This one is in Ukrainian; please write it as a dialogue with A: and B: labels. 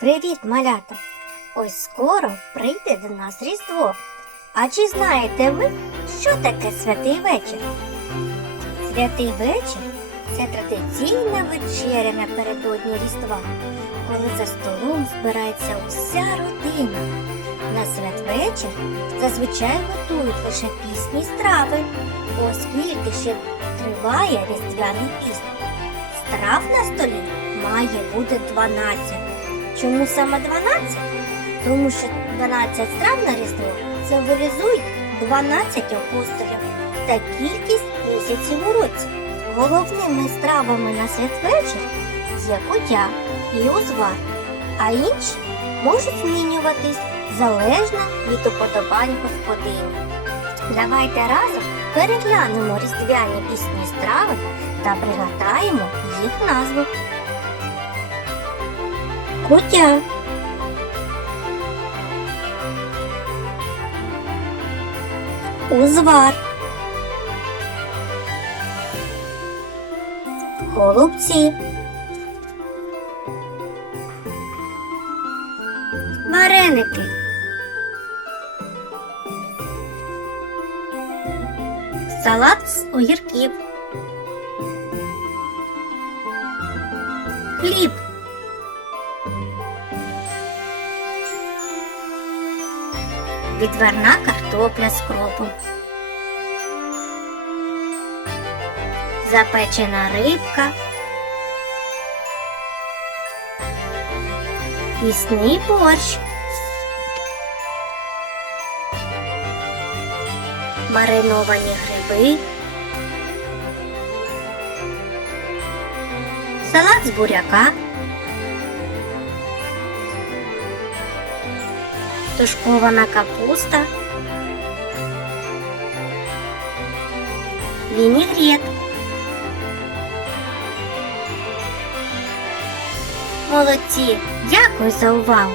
A: Привіт, малята! Ось скоро прийде до нас Різдво. А чи знаєте ви, що таке святий вечір? Святий вечір це традиційна вечеря напередодні Різдва, коли за столом збирається уся родина. На святвечір зазвичай готують лише пісні страви, оскільки ще триває різдвяний піст. Страв на столі має бути 12. Чому саме 12? Тому що 12 страв на Різдво символізують 12 апостолів та кількість місяців у році. Головними стравами на святвечір є кутя і узвар, а інші можуть змінюватись залежно від уподобань господині. Давайте разом переглянемо різдвяні пісні страви та пригадаємо їх назву. Кутя. Узвар. Голубці. Вареники. Салат з огірків. Хліб. Відварна картопля з кропом. Запечена рибка. Пісний борщ. Мариновані гриби. Салат з буряка. Тушкована капуста, винегрет, Молодці! Дякую за увагу!